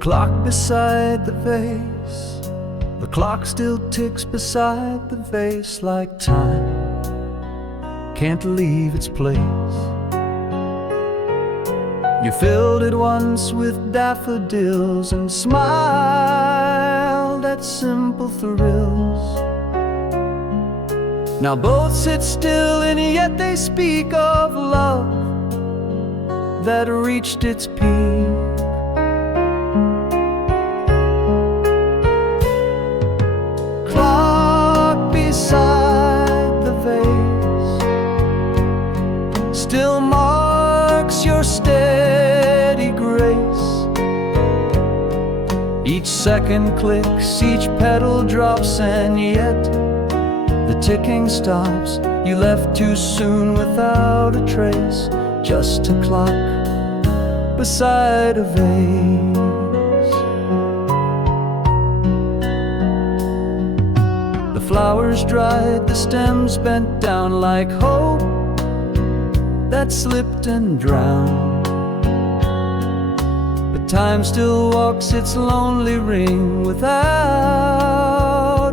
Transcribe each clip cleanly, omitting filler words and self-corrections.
clock beside the vase, the clock still ticks beside the vase like time can't leave its place. You filled it once with daffodils and smiled at simple thrills. Now both sit still and yet they speak of love that reached its peak. Clock beside the vase still marks your steady grace. Each second clicks, each petal drops, and yet the ticking stops. You left too soon without a trace, just a clock beside a vase. The flowers dried, the stems bent down like hope that slipped and drowned. But time still walks its lonely ring without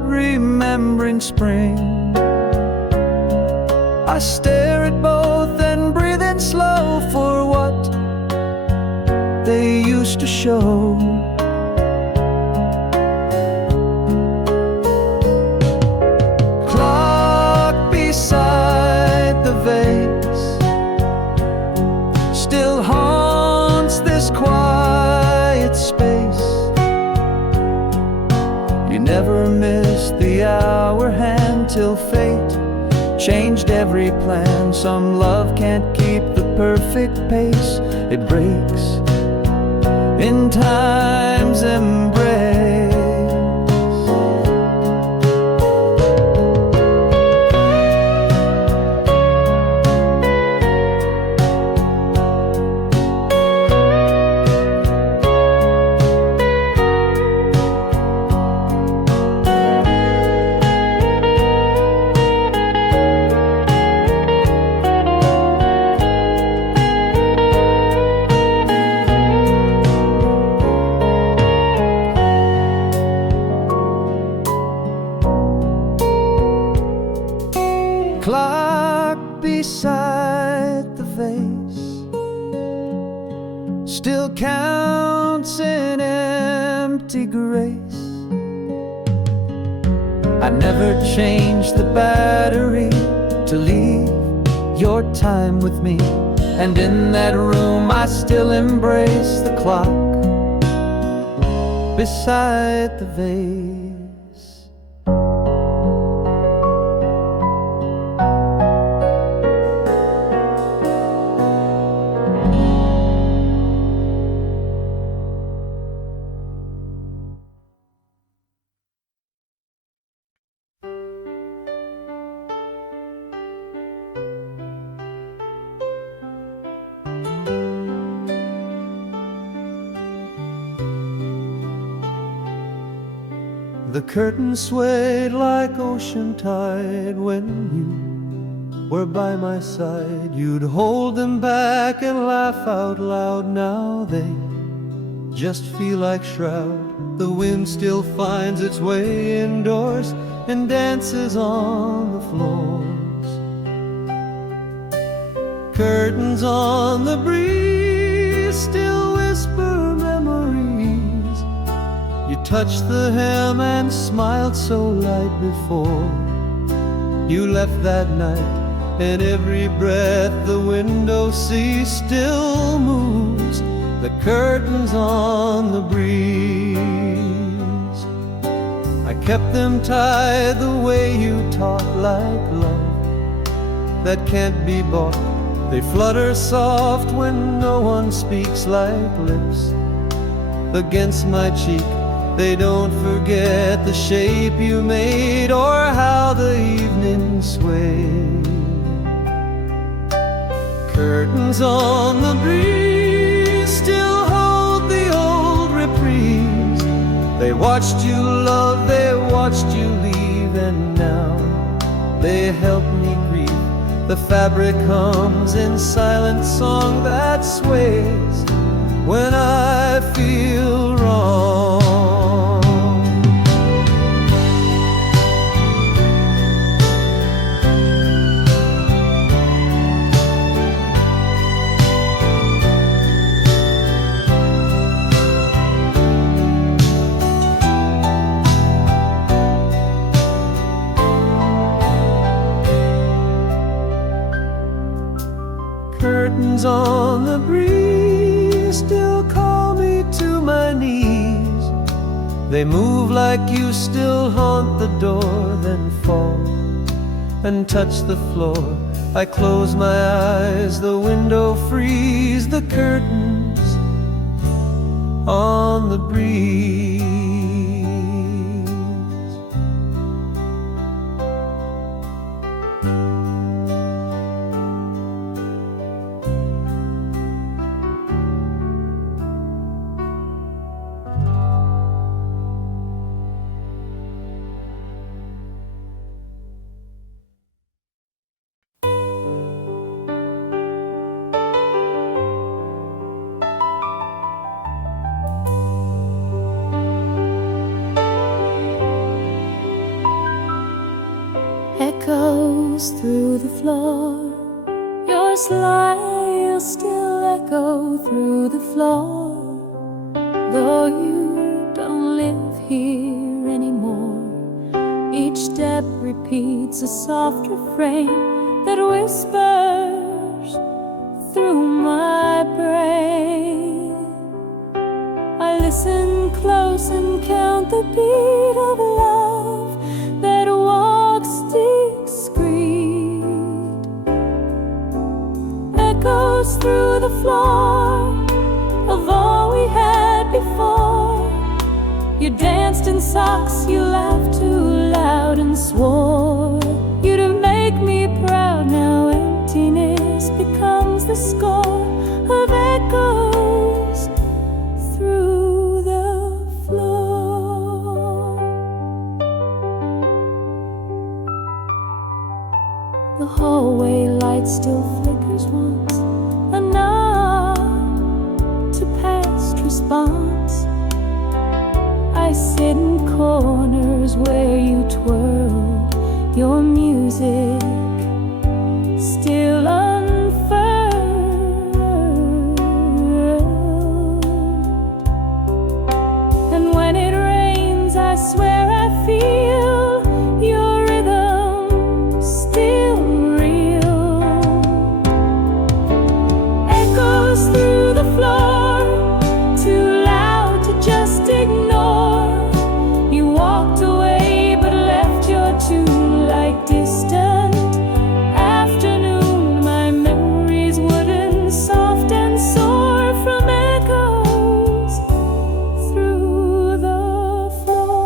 remembering spring. I stare at both and breathe in slow for what they used to show. Clock beside the vase still haunts this quiet space. You never missed the hour hand till fate changed every plan. Some love can't keep the perfect pace, it breaks in time's embrace. Clock beside the vase still counts in empty grace. I never changed the battery to leave your time with me, and in that room I still embrace the clock beside the vase. The curtains swayed like ocean tide when you were by my side. You'd hold them back and laugh out loud. Now they just feel like shroud. The wind still finds its way indoors and dances on the floors. Curtains on the breeze still whisper memories. You touched the hem and smiled so light before you left that night, and every breath the window sees still moves the curtains on the breeze. I kept them tied the way you taught, like love that can't be bought. They flutter soft when no one speaks, like lips against my cheek. They don't forget the shape you made or how the evening swayed. Curtains on the breeze still hold the old reprise. They watched you love, they watched you leave, and now they help me grieve. The fabric hums in silent song that sways when I feel wrong. wrong. Curtains on the breeze still call me to my knees. They move like you still haunt the door, then fall and touch the floor. I close my eyes, the window frees, the curtains on the breeze. Echoes through the floor, your smile still echo through the floor. Though you don't live here anymore, each step repeats a soft refrain that whispers through my brain. I listen close and count the beat of love that walks discreet, echoes through the floor of all we had before. You danced in socks, you laughed too loud and swore you'd make me proud. Now emptiness becomes the score of echoes through the floor. The hallway light still flickers once, a nod to past response. I sit in corners where you twirled your music, still unfurled. And when it rains, I swear I feel your rhythm still real. Echoes through the floor, too loud to just ignore. You walked away but left your tune like distant afternoon. My memories wooden, soft and sore from echoes through the floor.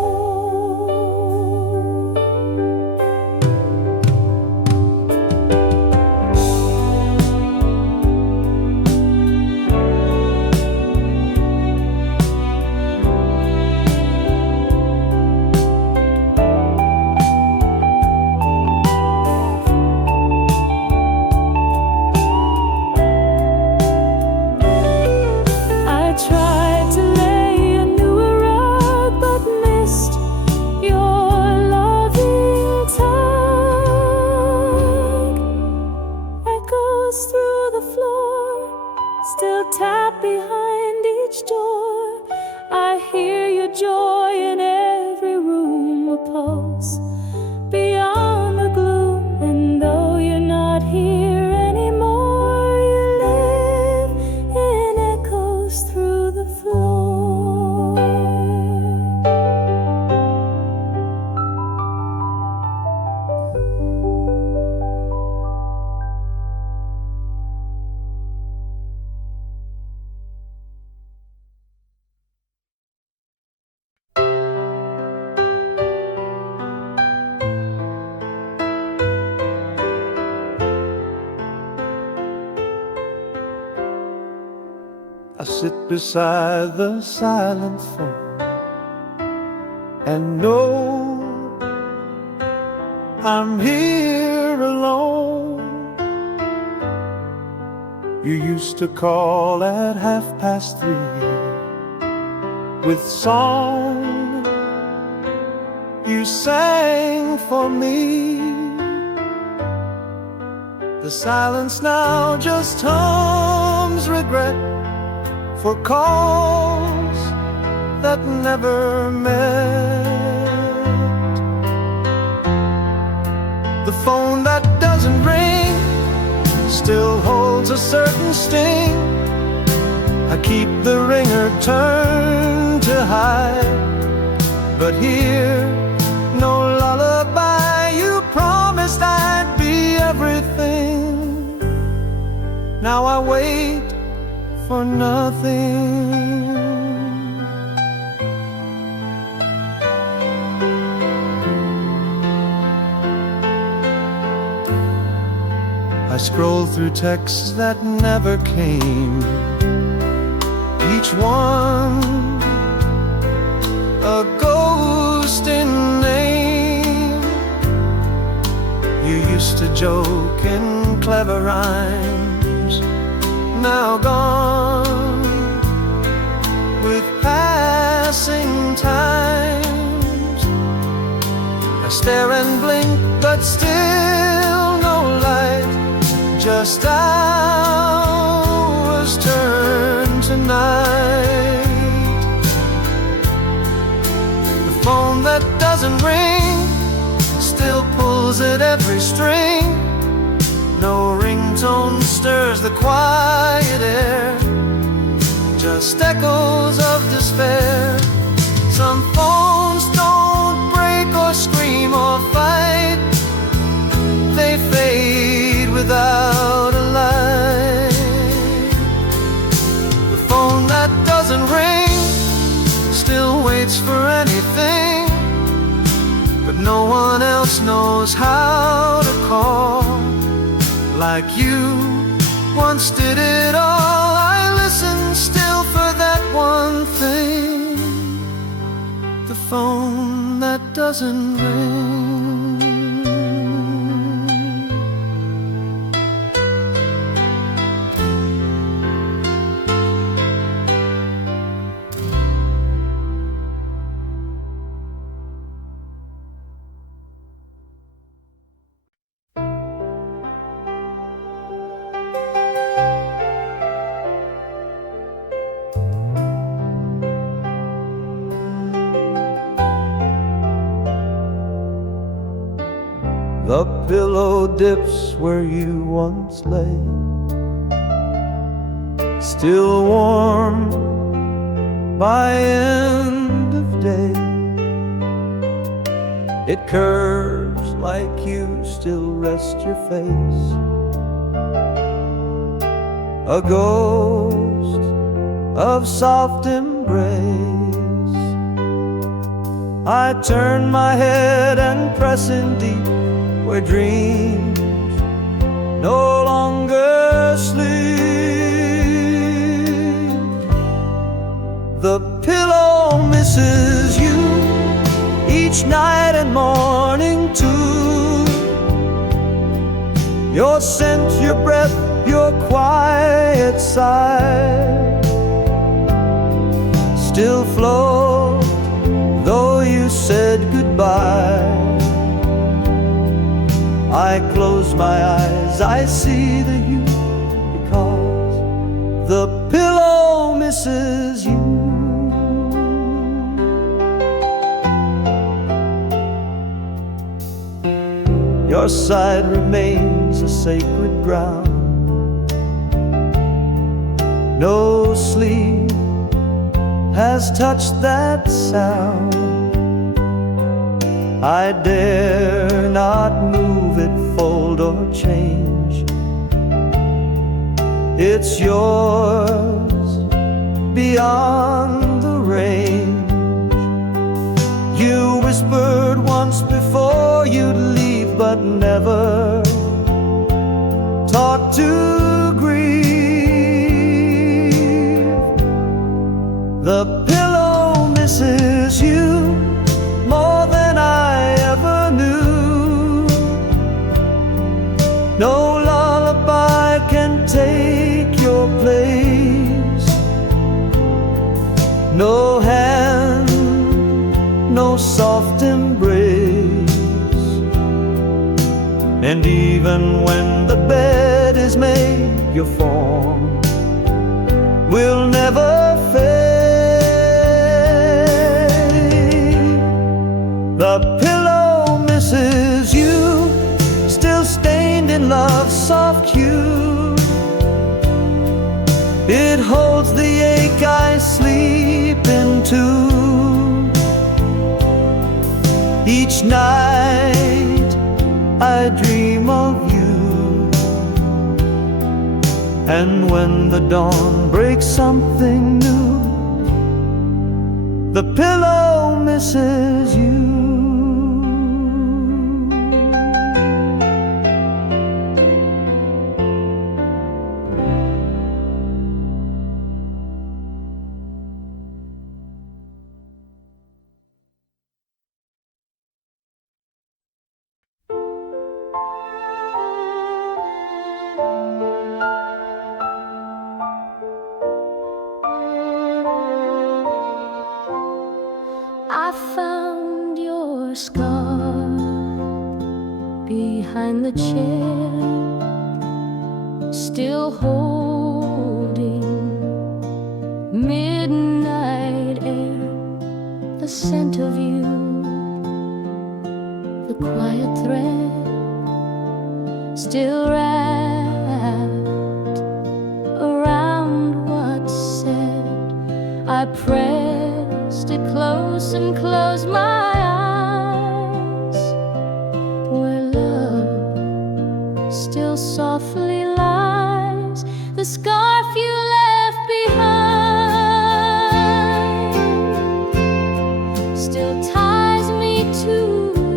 I tried to lay a newer rug but missed your loving tug. Echoes through the floor, still tap behind each door. I hear your joy in every room, a pulse beyond the gloom. And though you're not here anymore, you live in echoes through the floor. I sit beside the silent phone and know I'm here alone. You used to call at 3:30 with song you sang for me. The silence now just hums regret for calls that never met. The phone that doesn't ring still holds a certain sting. I keep the ringer turned to hide, but here, no lullaby. You promised I'd be everything. Now I wait for nothing. I scroll through texts that never came, each one a ghost in name. You used to joke in clever rhymes, now gone with passing times. I stare and blink, but still no light, just hours turn to night. The phone that doesn't ring still pulls at every string. No ringtone stirs the quiet air, just echoes of despair. Some phones don't break or scream or fight, they fade without a light. The phone that doesn't ring still waits for anything, but no one else knows how to call like you once did it all. I listen still for that one thing, the phone that doesn't ring. The pillow dips where you once lay, still warm by end of day. It curves like you still rest your face, a ghost of soft embrace. I turn my head and press in deep where dreams no longer sleep. The pillow misses you each night and morning too. Your scent, your breath, your quiet sigh still float, though you said goodbye. I close my eyes, I see the you, because the pillow misses you. Your side remains a sacred ground. No sleep has touched that sound. I dare not move it, fold or change. It's yours beyond the range. You whispered once before you'd leave, but never taught to grieve. The pillow misses you more than I ever knew. No lullaby can take your place, no hand soft embrace. And even when the bed is made, your form will never fade. The pillow misses you, still stained in love's soft hue. It holds the ache I sleep into. Each night I dream of you, and when the dawn breaks something new, the pillow misses you. I found your scar behind the chair, still holding midnight air, the scent of you, the quiet thread, still wrapped around what's said. I pressed it close and closed my eyes, where love still softly lies, the scarf you left behind still ties me to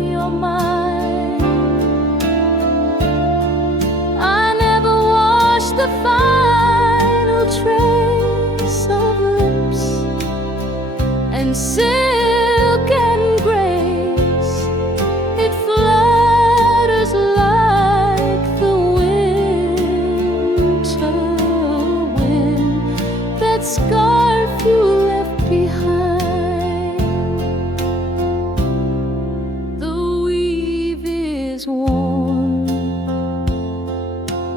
your mind. I never washed the final trace of lips and silk and grace. It flutters like the winter wind, that scarf you left behind. The weave is worn,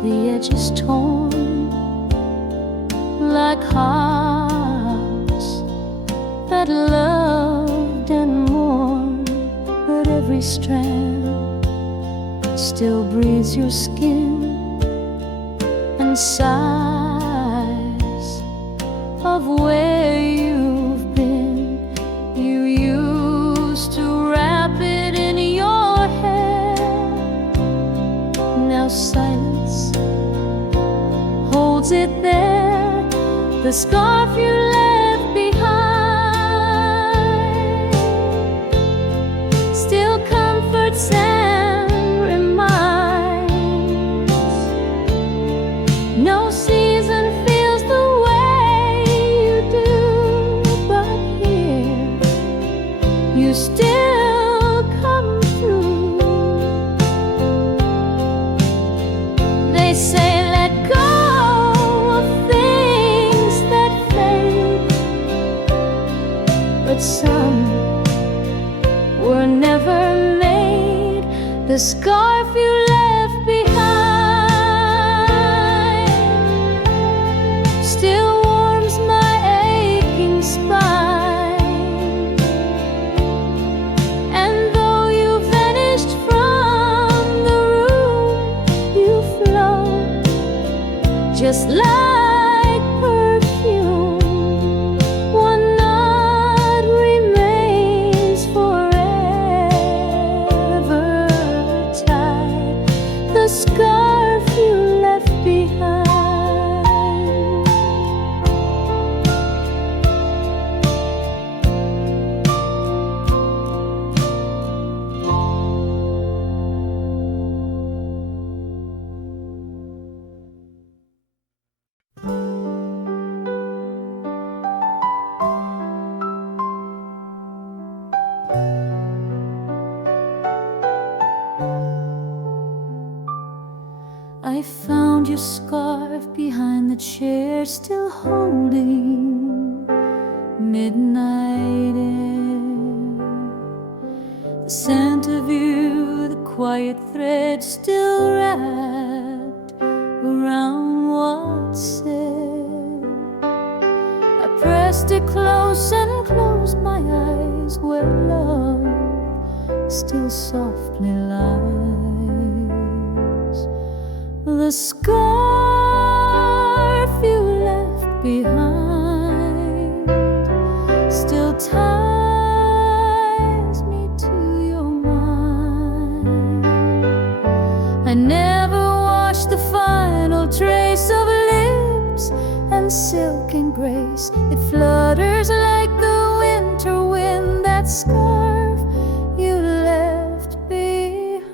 the edge is torn, like hearts that loved and mourned, but every strand still breathes your skin and sighs of where you've been. You used to wrap it in your hair, now silence holds it there, the scarf you left behind still comforts and reminds. No season feels the way you do, but here you still come through. They say let go of things that fade, but some were never made. The scarf you left behind still warms my aching spine, and though you vanished from the room, you float just like perfume. One knot remains forever tied, the scarf you left behind. I found your scarf behind the chair, still holding midnight air, the center view, the quiet thread still wrapped around what's said. I pressed it close and closed my eyes where love still softly lies. The scarf you left behind still ties me to your mind. I never washed the final trace of lips and silken grace. It flutters like the winter wind, that scarf you left behind.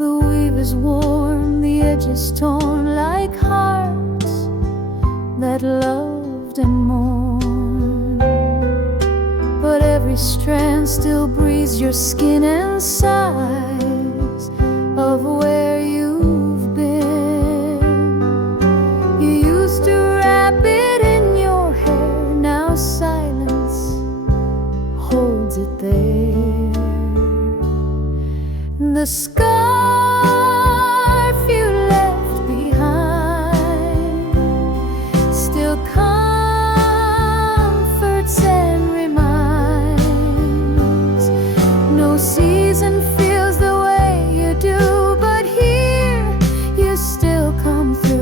The weave is worn, the edges torn like hearts that loved and mourned. But every strand still breathes your skin and sighs of where you've been. You used to wrap it in your hair, now silence holds it there. The scarf you left behind still comforts and reminds. No season feels the way you do, but here you still come through.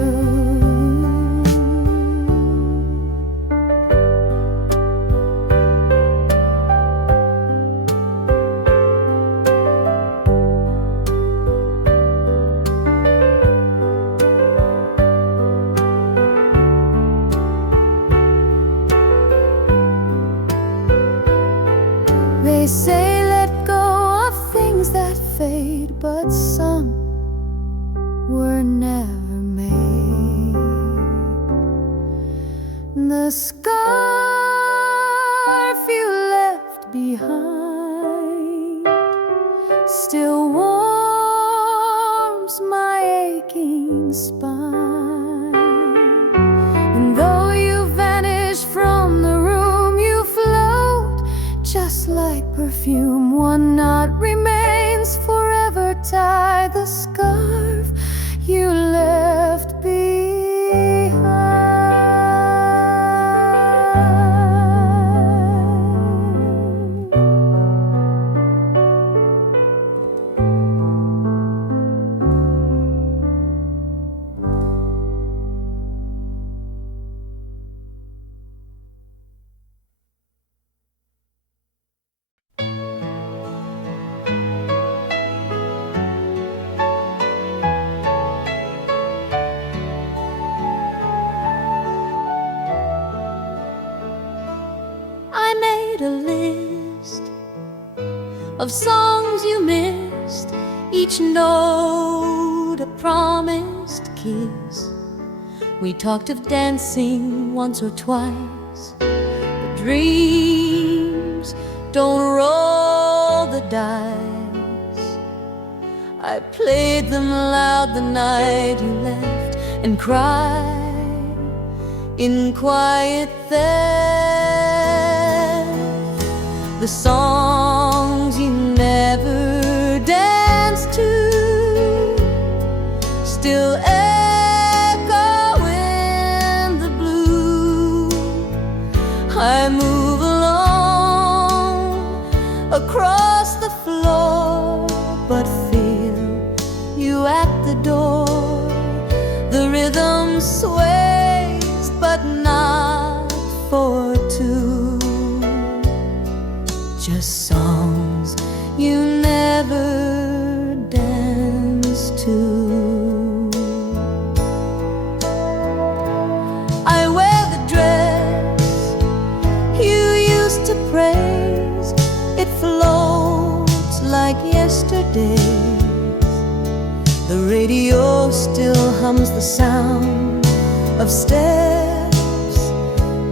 They say let go of things that fade, but some were never made. The scarf you left behind still warms my aching spine. And though you vanish from the room, you float just like perfume. One knot remains forever tied, the scarf you left behind. I made a list of songs you missed, each note a promised kiss. We talked of dancing once or twice, but dreams don't roll the dice. I played them loud the night you left and cried in quiet theft. The songs you never danced to still echo in the blue. I move alone across the floor, but feel you at the door. The rhythm sways, but not for two. Just songs you never danced to. I wear the dress you used to praise. It floats like yesterday's. The radio still hums the sound of steps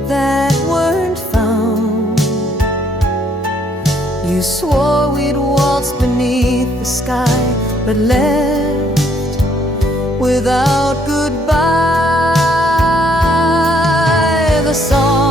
that weren't found. You swore we'd waltz beneath the sky, but left without goodbye. The song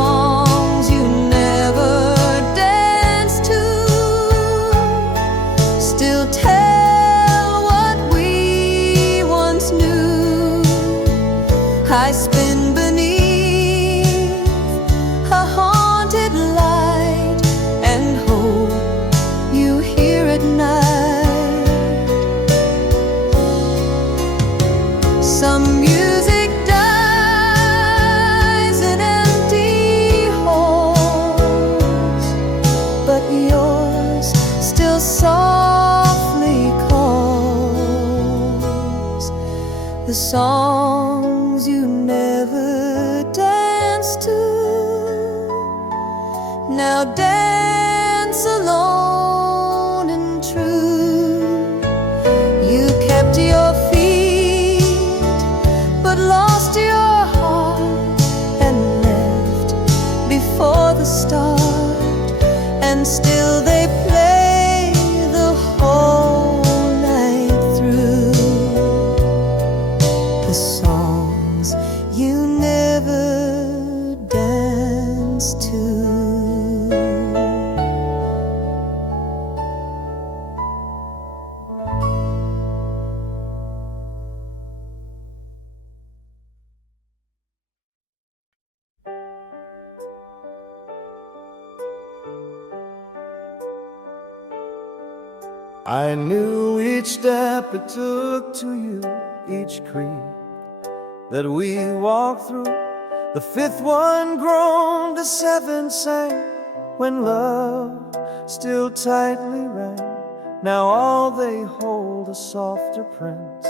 Now dance alone and true. You kept your feet, but lost your heart and left before the start, and still they play the whole night through. The songs you never danced to. I knew each step it took to you, each creep that we walked through. The fifth one groaned, the seventh sang, when love still tightly rang. Now all they hold a softer print,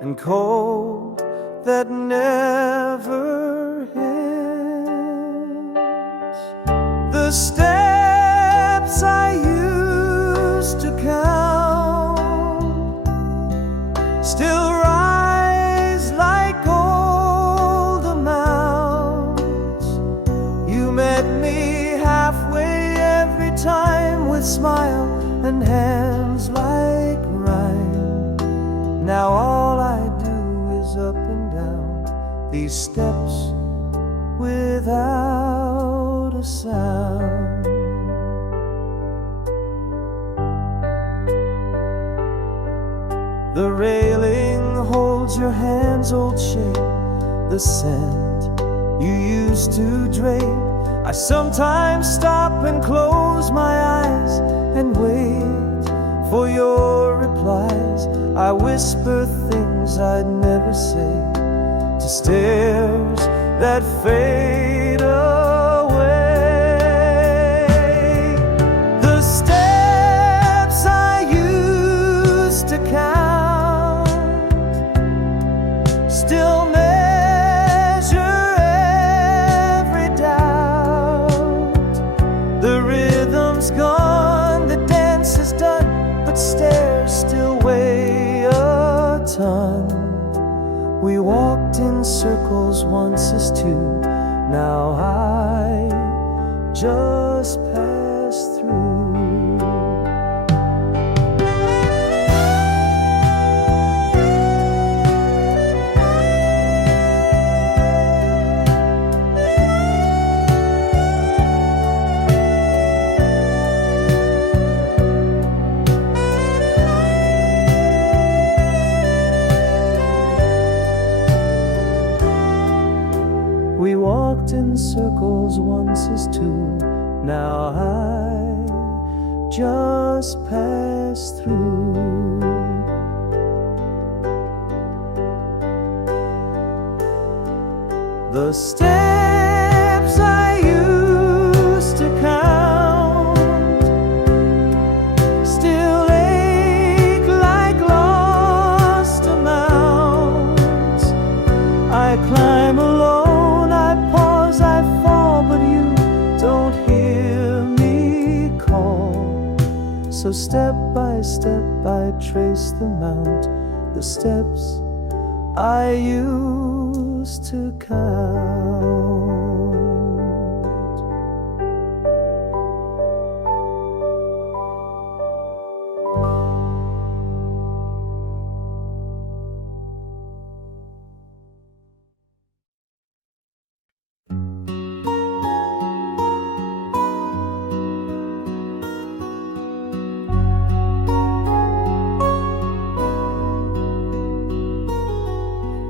and cold that never ends. The steps I used to count still rise like old amounts. You met me halfway every time with smile and hands like rhyme. Now all I do is up and down these steps without a sound. The railing holds your hand's old shape, the scent you used to drape. I sometimes stop and close my eyes and wait for your replies. I whisper things I'd never say to stares that fade away. The steps I used to count still measure every doubt. The rhythm's gone, the dance is done, but stairs still weigh a ton. We walked in circles once as two, now I just pass through. We walked in circles once as two, now I just pass through. The steps I used to count still ache like lost amounts. I climb alone, I pause, I fall, but you don't hear me call. So step by step I trace the mount, the steps I used to count.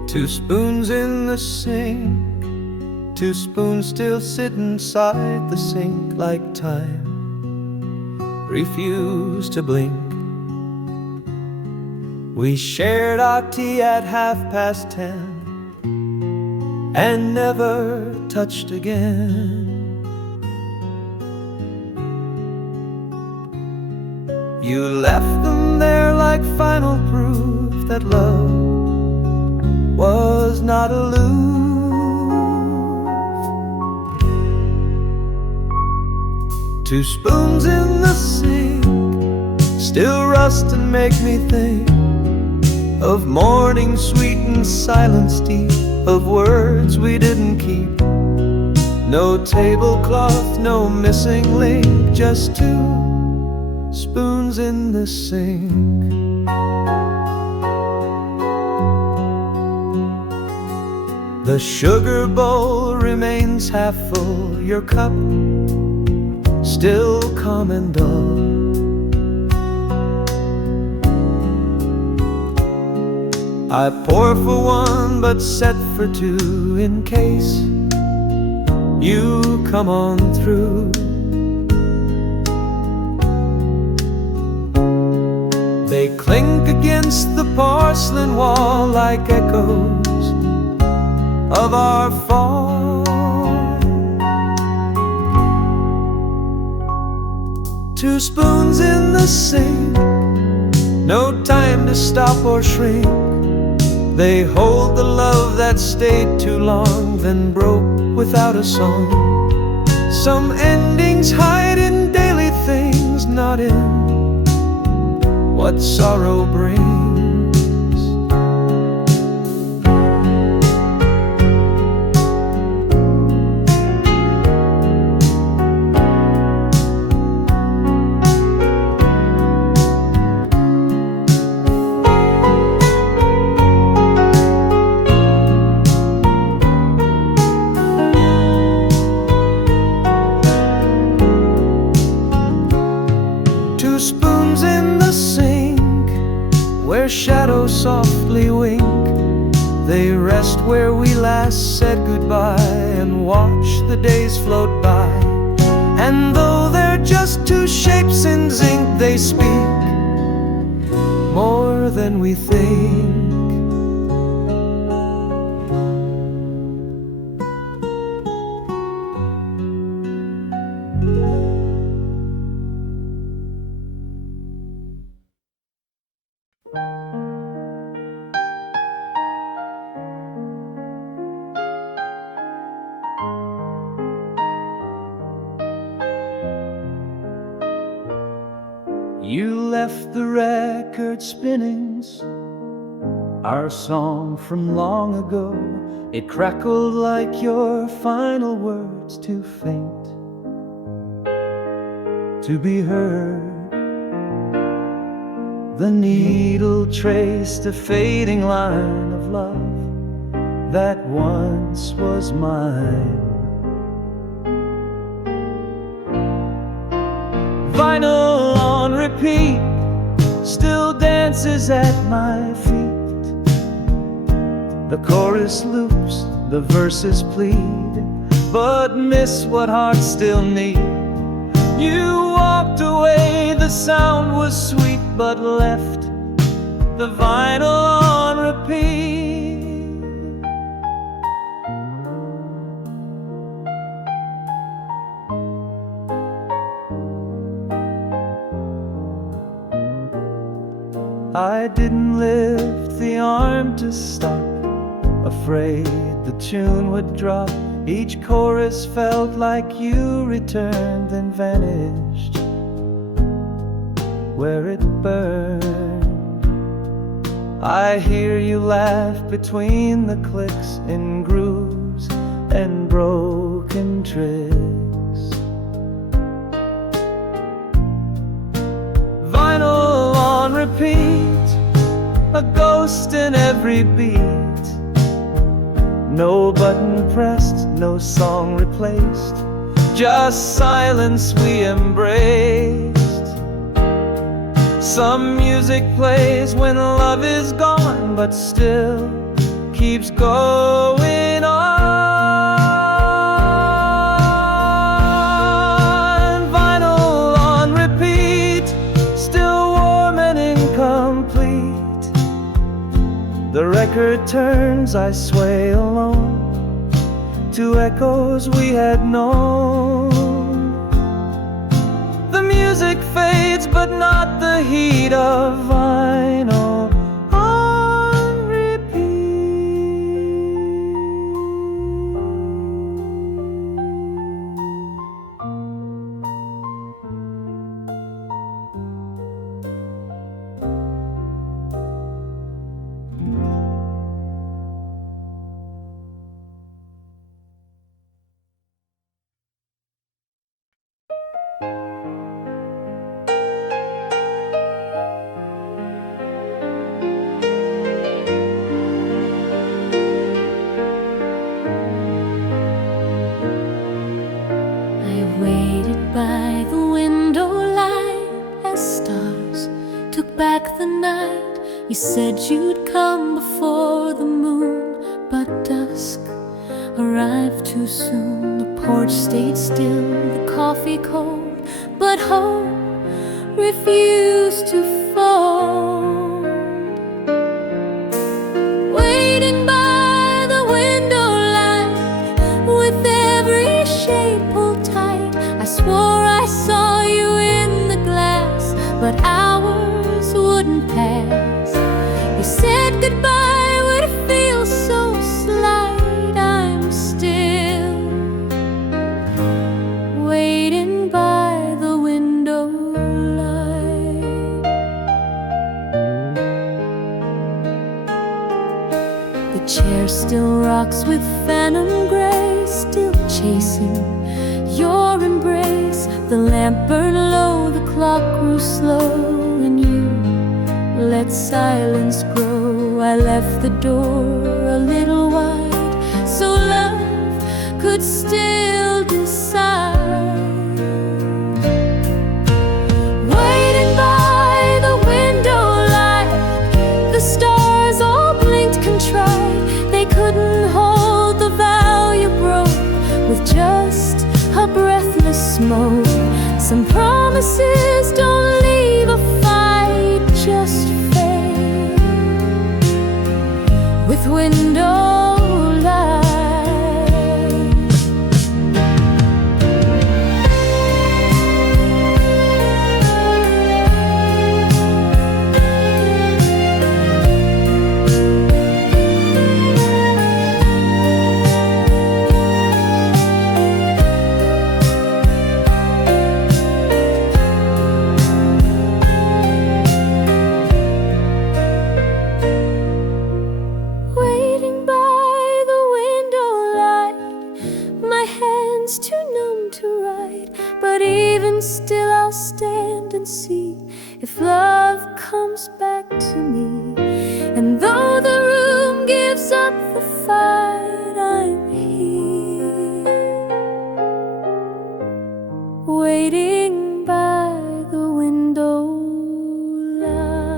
Two spoons in the sink, two spoons still sit inside the sink like time refuse to blink. We shared our tea at 10:30 and never touched again. You left them there like final proof that love was not aloof. Two spoons in the sink still rust and make me think of morning sweet and silence deep, of words we didn't keep. No tablecloth, no missing link, just two spoons in the sink. The sugar bowl remains half full, your cup still calm and dull. I pour for one but set for two in case you come on through. They clink against the porcelain wall like echoes of our fall. Two spoons in the sink, no time to stop or shrink. They hold the love that stayed too long, then broke without a song. Some endings hide in daily things, not in what sorrow brings. Two spoons in the sink, where shadows softly wink. They rest where we last said goodbye, and watch the days float by. And though they're just two shapes in zinc, they speak more than we think. You left the record spinning, our song from long ago. It crackled like your final words, too faint to be heard. The needle traced a fading line of love that once was mine. Vinyl on repeat still dances at my feet. The chorus loops, the verses plead, but miss what hearts still need. You walked away, the sound was sweet, but left the vinyl on repeat. I didn't lift the arm to stop, afraid the tune would drop. Each chorus felt like you returned, then vanished where it burned. I hear you laugh between the clicks in grooves and broken tricks. Vinyl on repeat, a ghost in every beat. No button pressed, no song replaced, just silence we embraced. Some music plays when love is gone, but still keeps going on. Vinyl on repeat, still warm and incomplete. The record turns, I sway alone to echoes we had known. The music fades, but not the heat of vinyl on repeat. waited by the window light as stars took back the night. You said you'd come before the moon, but dusk arrived too soon. The porch stayed still, the coffee cold, but hope refused to fold. Waiting by the window light, with every shape pulled tight, I swore I saw you in the glass, but hours wouldn't pass. You said goodbye would feel so slight. I'm still waiting by the window light. The chair still rocks with phantom grace, still chasing your embrace. The lamp burned low, the clock grew slow, and you let silence grow. I left the door a little wide, so love could still decide. Waiting by the window light, the stars all blinked contrite. They couldn't hold the vow you broke with just a breathless smoke. Some promises don't leave a fight, just fade with window light. Waiting by the window light, my hands too numb to write, but even still I'll stand and see if love comes back to me. And though the room gives up the fight, I'm here, waiting by the window light.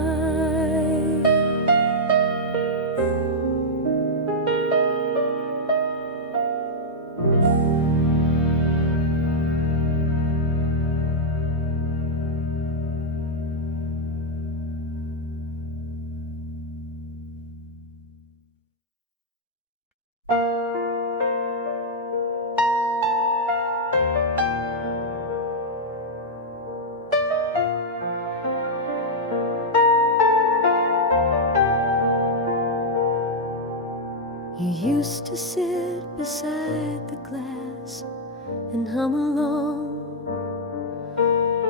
You used to sit beside the glass and hum along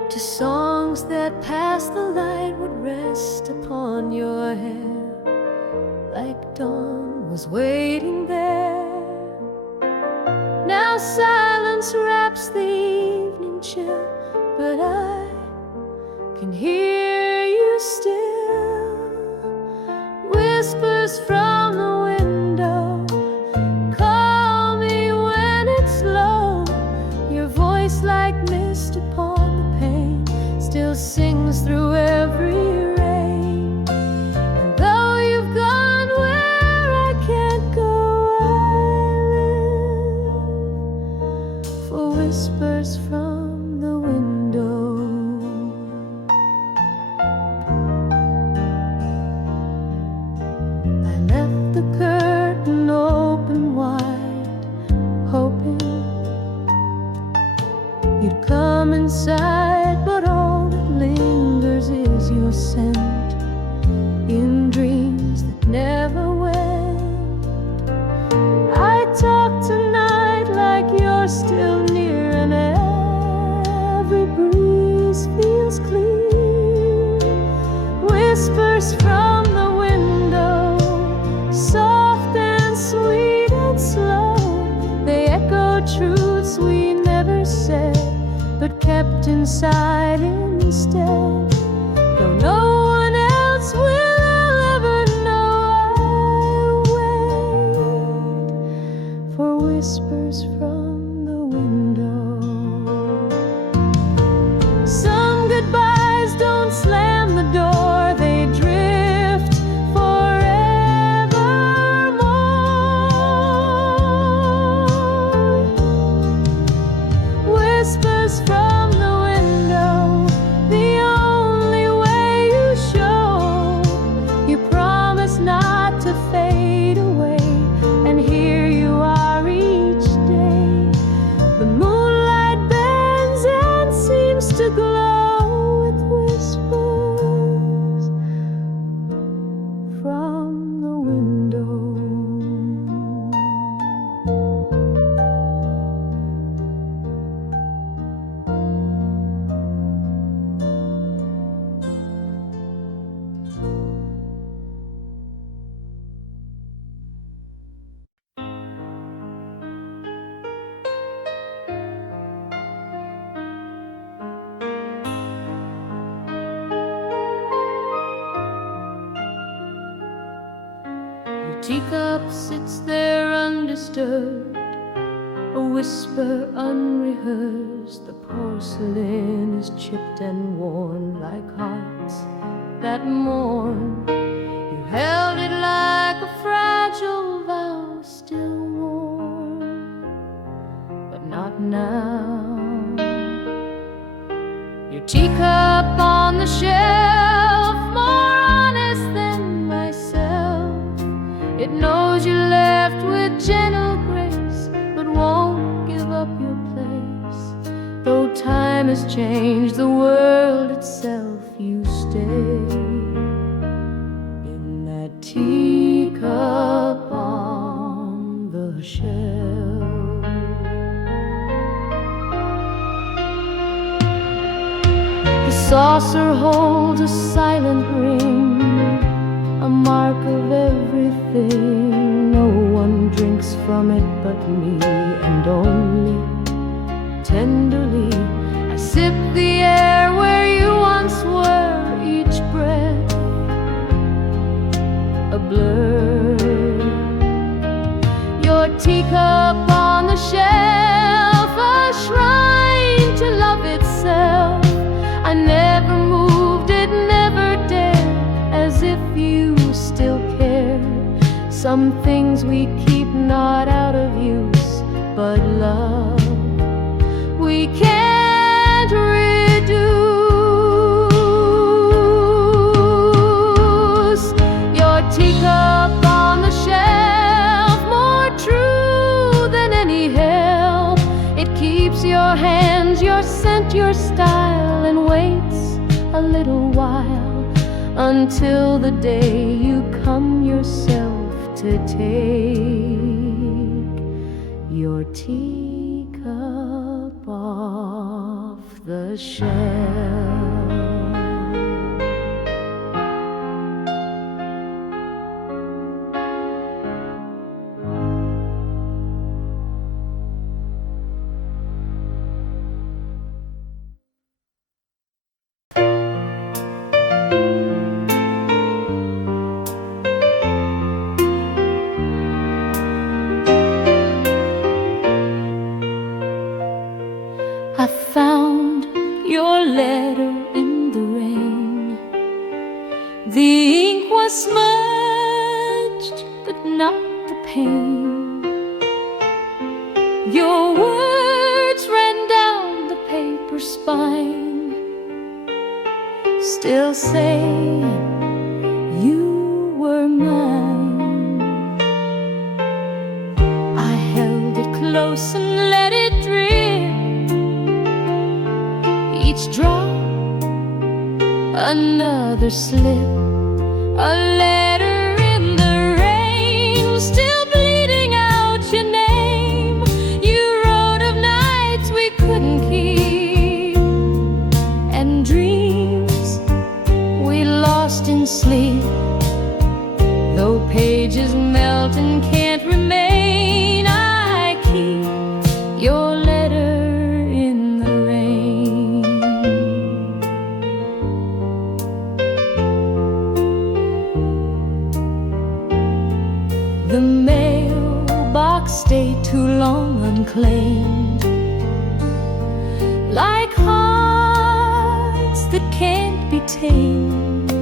to songs that past the light would rest upon your hair, like dawn was waiting there. Now silence wraps the evening chill, but I can hear you still. Whispers from the window call me when it's low. Your voice like mist upon the pane still sings through every rain. And though you've gone where I can't go, I live for whispers from the window. I left the curtain open wide, hoping you'd come inside, but all that lingers is your scent in dreams that never went. I talk tonight like you're still near, and every breeze feels clear. Whispers from the window, soft and sweet and slow, they echo truths we never said, but kept inside instead. Though no one else will ever know, I wait for whispers from the window. whispers from the window, the only way you show. You promise not to fade away, and here you are each day. The moonlight bends and seems to glow with whispers from the window. Your teacup sits there undisturbed, a whisper unrehearsed. The porcelain is chipped and worn like hearts that mourn. You held it like a fragile vow, still warm, but not now. Your teacup on the shelf, more honest than myself. It knows you left with gentle grace, but won't give up your place. Though time has changed the world itself, you stay in that teacup on the shelf. The saucer holds a silent ring, a mark of everything. No one drinks from it but me, and only tenderly I sip the air where you once were, each breath a blur. Your teacup on the shelf, a shrine to love itself. I never moved it, never dared, as if you still care. Some things we keep not out of use, but love we can't reduce. Your teacup on the shelf, more true than any help. It keeps your hands, your scent, your style, and waits a little while until the day you come yourself to take your teacup off the shelf. I found your letter in the rain. The ink was smudged, but not the pain. Your words ran down the paper spine, still saying you were mine. I held it close and let it drip. Each drop, another slip, a letter in the rain, still bleeding out your name. You wrote of nights we couldn't keep, and dreams we lost in sleep. Though pages melt and can't remain, I keep your letter in the rain. The mailbox stayed too long unclaimed, like hearts that can't be tamed.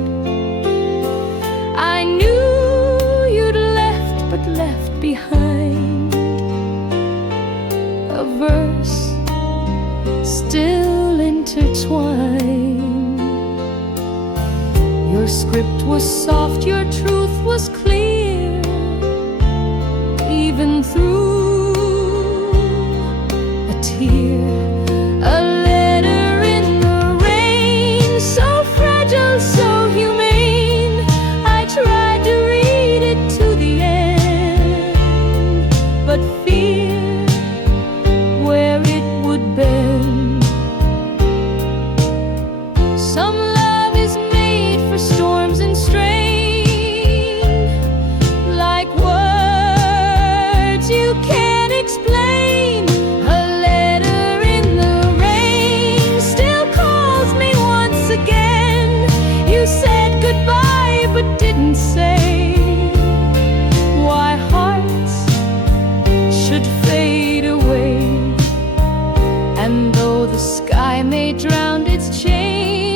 I knew you'd left, but left behind a verse still intertwined. Your script was soft, your truth was clear, even through a tear. A letter in the rain, so fragile, so humane. I tried to read it to the end, but fear where it would bend. Some love is made for storms and strain, like words you can't explain. A letter in the rain still calls me once again. You said goodbye but didn't say why hearts should fade away. And though the sky may drown its change,